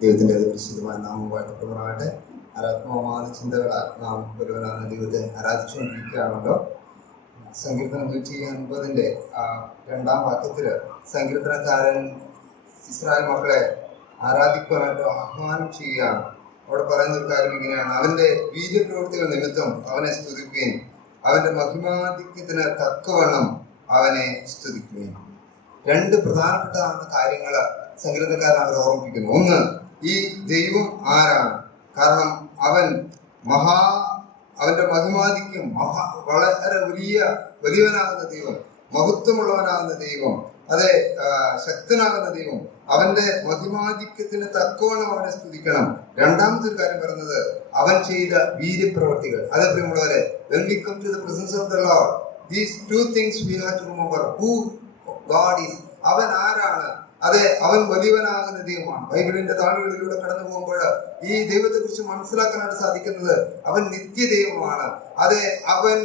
ദൈവത്തിന്റെ പരിശുദ്ധമായ നാമം വാഴ്ത്തപ്പെടുമാറാകട്ടെ. ആരാത്മകമായ ചിന്തകളാൽ നാം ഒരുവനാണ് ദൈവത്തെ ആരാധിച്ചുകൊണ്ടിരിക്കുകയാണല്ലോ. സങ്കീർത്തനം 150 2-ാം വാക്യത്തില് സങ്കീർത്തനക്കാരൻ ഇസ്രായേൽ മക്കളെ ആരാധിക്കുവാനായിട്ട് ആഹ്വാനം ചെയ്യുകയാണ്. അവിടെ പറയുന്ന ഒരു കാര്യം ഇങ്ങനെയാണ്: അവന്റെ വീര്യപ്രവൃത്തികൾ നിമിത്തം അവനെ സ്തുതിക്കുകയും അവന്റെ മഹിമാധിക്യത്തിന് തക്കവണ്ണം അവനെ സ്തുതിക്കുകയും. രണ്ട് പ്രധാനപ്പെട്ട കാര്യങ്ങൾ സങ്കീർത്തനക്കാരൻ അവർ ഓർമ്മിപ്പിക്കുന്നു. ഒന്ന്, ഈ ദൈവം ആരാണ്? കാരണം അവന്റെ മഹിമാധിക്യം വളരെ വലിയവനാകുന്ന ദൈവം, മഹത്വമുള്ളവനാകുന്ന ദൈവം, അതെ, ശക്തനാകുന്ന ദൈവം. അവന്റെ മഹിമാധിക്യത്തിന് തക്കവണ്ണം അവനെ സ്തുതിക്കണം. രണ്ടാമത്തെ ഒരു കാര്യം പറയുന്നത് അവൻ ചെയ്ത വീര്യപ്രവർത്തികൾ. അത് പ്രിയമുള്ളവരെ, when we come to the presence of the Lord, these two things we have to remember. Who God is. അവൻ ആരാണ്? അതെ, അവൻ വലിയവനാകുന്ന ദൈവമാണ്. ബൈബിളിന്റെ താളുകളിലൂടെ കടന്നു പോകുമ്പോൾ ഈ ദൈവത്തെ കുറിച്ച് മനസ്സിലാക്കാനായിട്ട് സാധിക്കുന്നത് അവൻ നിത്യദൈവമാണ്. അതെ, അവൻ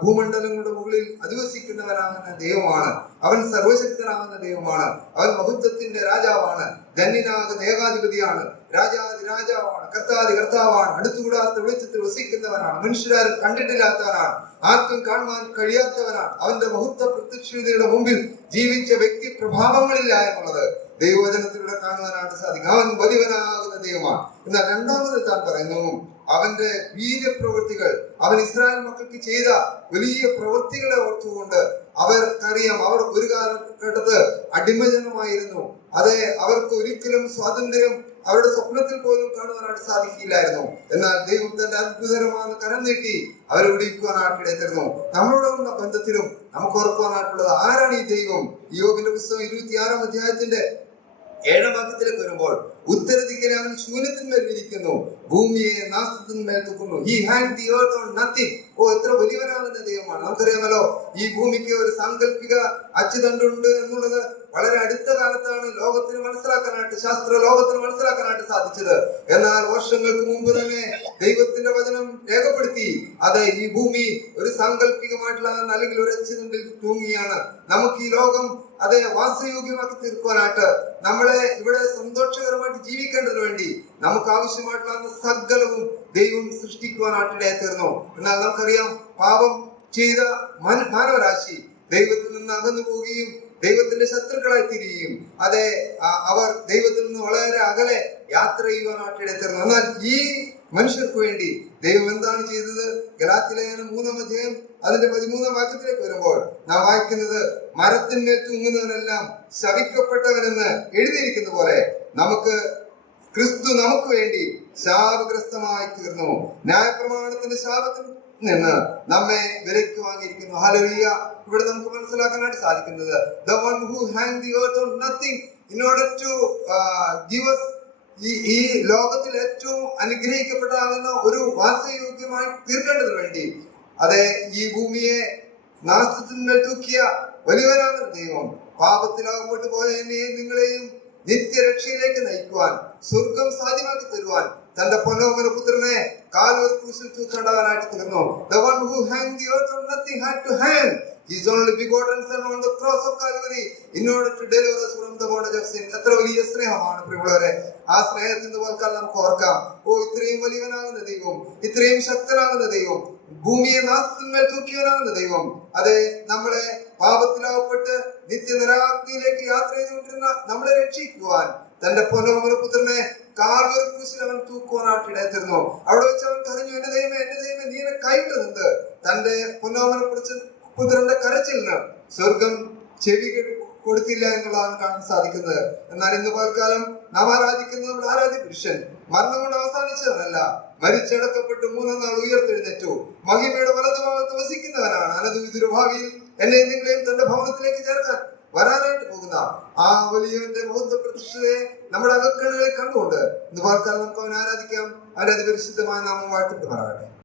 ഭൂമണ്ഡലങ്ങളുടെ മുകളിൽ അധിവസിക്കുന്നവനാകുന്ന ദൈവമാണ്. അവൻ സർവശക്തനാകുന്ന ദൈവമാണ്. അവൻ മഹത്വത്തിന്റെ രാജാവാണ്. ധന്യനാകുന്ന ഏകാധിപതിയാണ്. രാജാവാണ്. കർത്താവാണ്. അടുത്തുകൂടാത്ത വെളിച്ചത്തിൽ വസിക്കുന്നവനാണ്. മനുഷ്യരാരും കണ്ടിട്ടില്ലാത്തവനാണ്. ആർക്കും കാണുവാൻ കഴിയാത്തവനാണ്. അവന്റെ മഹത്വ പ്രത്യക്ഷതയുടെ മുമ്പിൽ ജീവിച്ച വ്യക്തി പ്രഭാവങ്ങളില്ല എന്നുള്ളത് ദൈവവചനത്തിലൂടെ കാണുവാനായിട്ട് സാധിക്കും. അവൻ വലിയവനാകുന്ന ദൈവമാണ്. എന്നാൽ രണ്ടാമത് താൻ പറയുന്നു അവന്റെ വീര്യപ്രവൃത്തികൾ. അവൻ ഇസ്രായേൽ മക്കൾക്ക് ചെയ്ത വലിയ പ്രവൃത്തികളെ ഓർത്തുകൊണ്ട് അവർക്കറിയാം, അവർ ഒരു കാലഘട്ടത്ത് അടിമജനമായിരുന്നു. അതെ, അവർക്ക് ഒരിക്കലും സ്വാതന്ത്ര്യം അവരുടെ സ്വപ്നത്തിൽ പോലും കാണുവാനായിട്ട് സാധിക്കില്ലായിരുന്നു. എന്നാൽ ദൈവം തന്റെ അത്ഭുതകരമായ കരം നീട്ടി അവരെ വിടിക്കുവാനായിട്ട് ഇടയായിരുന്നു. നമ്മളോടുള്ള ബന്ധത്തിലും നമുക്ക് ഓർക്കുവാനായിട്ടുള്ളത് ആരാണ് ഈ ദൈവം? യോബിന്റെ പുസ്തകം 26-ാം അധ്യായത്തിന്റെ 7-ാം വാക്യത്തിലേക്ക് വരുമ്പോൾ, ഉത്തരദിക്കിനെ അവൻ ശൂന്യത്തിന്മേൽ വിരിക്കുന്നു, ഭൂമിയെ നാശത്തിന്മേൽ തൂക്കുന്നു. He hanged the earth on nothing. എത്ര വലിയവനാകുന്ന ദൈവമാണ്. നമുക്കറിയാമല്ലോ, ഈ ഭൂമിക്ക് ഒരു സാങ്കല്പിക അച്ചുതണ്ടുണ്ട് എന്നുള്ളത് വളരെ അടുത്ത കാലത്താണ് ലോകത്തിന് മനസ്സിലാക്കാനായിട്ട്, ശാസ്ത്ര ലോകത്തിന് മനസ്സിലാക്കാനായിട്ട് സാധിച്ചത്. എന്നാൽ വർഷങ്ങൾക്ക് മുമ്പ് തന്നെ ദൈവത്തിന്റെ വചനം രേഖപ്പെടുത്തി, അതെ, ഈ ഭൂമി ഒരു സാങ്കല്പികമായിട്ടുള്ള അല്ലെങ്കിൽ ഒരു അച്ചുതണ്ടിൽ തൂങ്ങിയാണ്. നമുക്ക് ഈ ലോകം അതെ വാസയോഗ്യമാക്കി തീർക്കുവാനായിട്ട്, നമ്മളെ ഇവിടെ സന്തോഷകരമായിട്ട് ജീവിക്കേണ്ടതിന് വേണ്ടി നമുക്ക് ആവശ്യമായിട്ടുള്ള സകലവും ദൈവം സൃഷ്ടിക്കുവാനായിട്ട് ഇടയായിത്തീർന്നു. എന്നാൽ നമുക്കറിയാം, പാപം ചെയ്ത മാനവരാശി ദൈവത്തിൽ നിന്ന് അകന്നു പോവുകയും ദൈവത്തിന്റെ ശത്രുക്കളായി തീരുകയും, അതെ, അവർ ദൈവത്തിൽ നിന്ന് വളരെ അകലെ യാത്ര ചെയ്യുവാനായിട്ട് ഇടയായിത്തീർന്നു. എന്നാൽ ഈ മനുഷ്യർക്ക് വേണ്ടി ദൈവം എന്താണ് ചെയ്തത്? ഗലാത്യലേഖനം 3-ാം അധ്യായം അതിന്റെ 13-ാം വാക്യത്തിലേക്ക് വരുമ്പോൾ നാം വായിക്കുന്നത്, മരത്തിന്മേൽ തൂങ്ങുന്നവനെല്ലാം ശപിക്കപ്പെട്ടവനെന്ന് എഴുതിയിരിക്കുന്ന പോലെ ക്രിസ്തു നമുക്ക് വേണ്ടി ശാപഗ്രസ്തമായി തീർന്നു. ന്യായപ്രമാണത്തിന്റെ ശാപത്തിൽ നിന്ന് നമ്മെ വിലയ്ക്ക് വാങ്ങിയിരിക്കുന്നു. ഹല്ലേലൂയ. ഇവിടെ നമുക്ക് മനസ്സിലാക്കാനായിട്ട് സാധിക്കുന്നത്, the one who hanged the earth on nothing in order to give us ഈ ലോകത്തിൽ ഏറ്റവും അനുഗ്രഹിക്കപ്പെട്ടാകുന്ന ഒരു വാസയോഗ്യമായി തീർക്കേണ്ടതിന് വേണ്ടി, അതെ, ഈ ഭൂമിയെ നാശത്തിന്മേൽ തൂക്കിയ വലിയവനാകുന്ന ദൈവം പാപത്തിലാകപ്പെട്ടു പോയ എന്നെയും നിങ്ങളെയും നിത്യരക്ഷയിലേക്ക് നയിക്കുവാൻ, സ്വർഗം സാധ്യമാക്കി തരുവാൻ തന്റെ പൊന്നോമന പുത്രനെ കാൽവരി ക്രൂശിൽ തൂക്കേണ്ടവനായിട്ട് തീർന്നു. The one who hanged the earth on nothing had to hang his only begotten son on the cross of Calvary in order to deliver us from the bondage of sin. എത്ര വലിയ സ്നേഹമാണ് പ്രിയമുള്ളവരെ. ആ സ്നേഹത്തിന്റെ വാക്കാൽ നമുക്ക് ഓർക്കാം, ഇത്രയും വലിയവനാകുന്ന ദൈവം, ഇത്രയും ശക്തനാകുന്ന ദൈവം, ഭൂമിയെ നാശത്തിന്മേൽ തൂക്കിയവനാകുന്ന ദൈവം, അതെ, നമ്മളെ പാപത്തിലാവപ്പെട്ട് നിത്യനരാഗ്നിയിലേക്ക് യാത്ര ചെയ്തുകൊണ്ടിരുന്ന നമ്മളെ രക്ഷിക്കുവാൻ തന്റെ പൊന്നോമന പുത്രനെ കാൽവരി ക്രൂശിൽ അവൻ തൂക്കുവാനായിട്ട് ഇടയായിത്തീർന്നു. അവിടെ വെച്ച് അവൻ കരഞ്ഞു, എന്റെ ദൈവമേ, നീ എന്നെ കൈവിട്ടതെന്ത്? തന്റെ പൊന്നോമന പുത്രന്റെ കരച്ചിലിന് സ്വർഗം ചെവി കൊടുത്തില്ല എന്നുള്ളതാണ് കാണാൻ സാധിക്കുന്നത്. എന്നാൽ ഇന്ന് പൽക്കാലം നാം ആരാധിക്കുന്ന നമ്മുടെ ആരാധ്യ പുരുഷൻ മരണം കൊണ്ട് അവസാനിച്ചവനല്ല, മരിച്ചടക്കപ്പെട്ട് 3-ാം നാൾ ഉയർത്തെഴുന്നേറ്റു, മഹിമയുടെ വലതുഭാഗത്ത് വസിക്കുന്നവനാണ്. അനധിവിദൂര ഭാവിയിൽ എന്നെയും നിങ്ങളെയും തന്റെ ഭവനത്തിലേക്ക് ചേർക്കാൻ വരാനായിട്ട് പോകുന്ന ആ വലിയവന്റെ മഹത്വ പ്രത്യക്ഷതയെ നമ്മുടെ അകക്കണ്ണുകളിൽ കണ്ടുകൊണ്ട് ഇന്ന് പൽക്കാലം നമുക്ക് അവനെ ആരാധിക്കാം. അവന്റെ അതിപരിശുദ്ധമായ നാമം വാഴ്ത്തപ്പെടുമാറാകട്ടെ.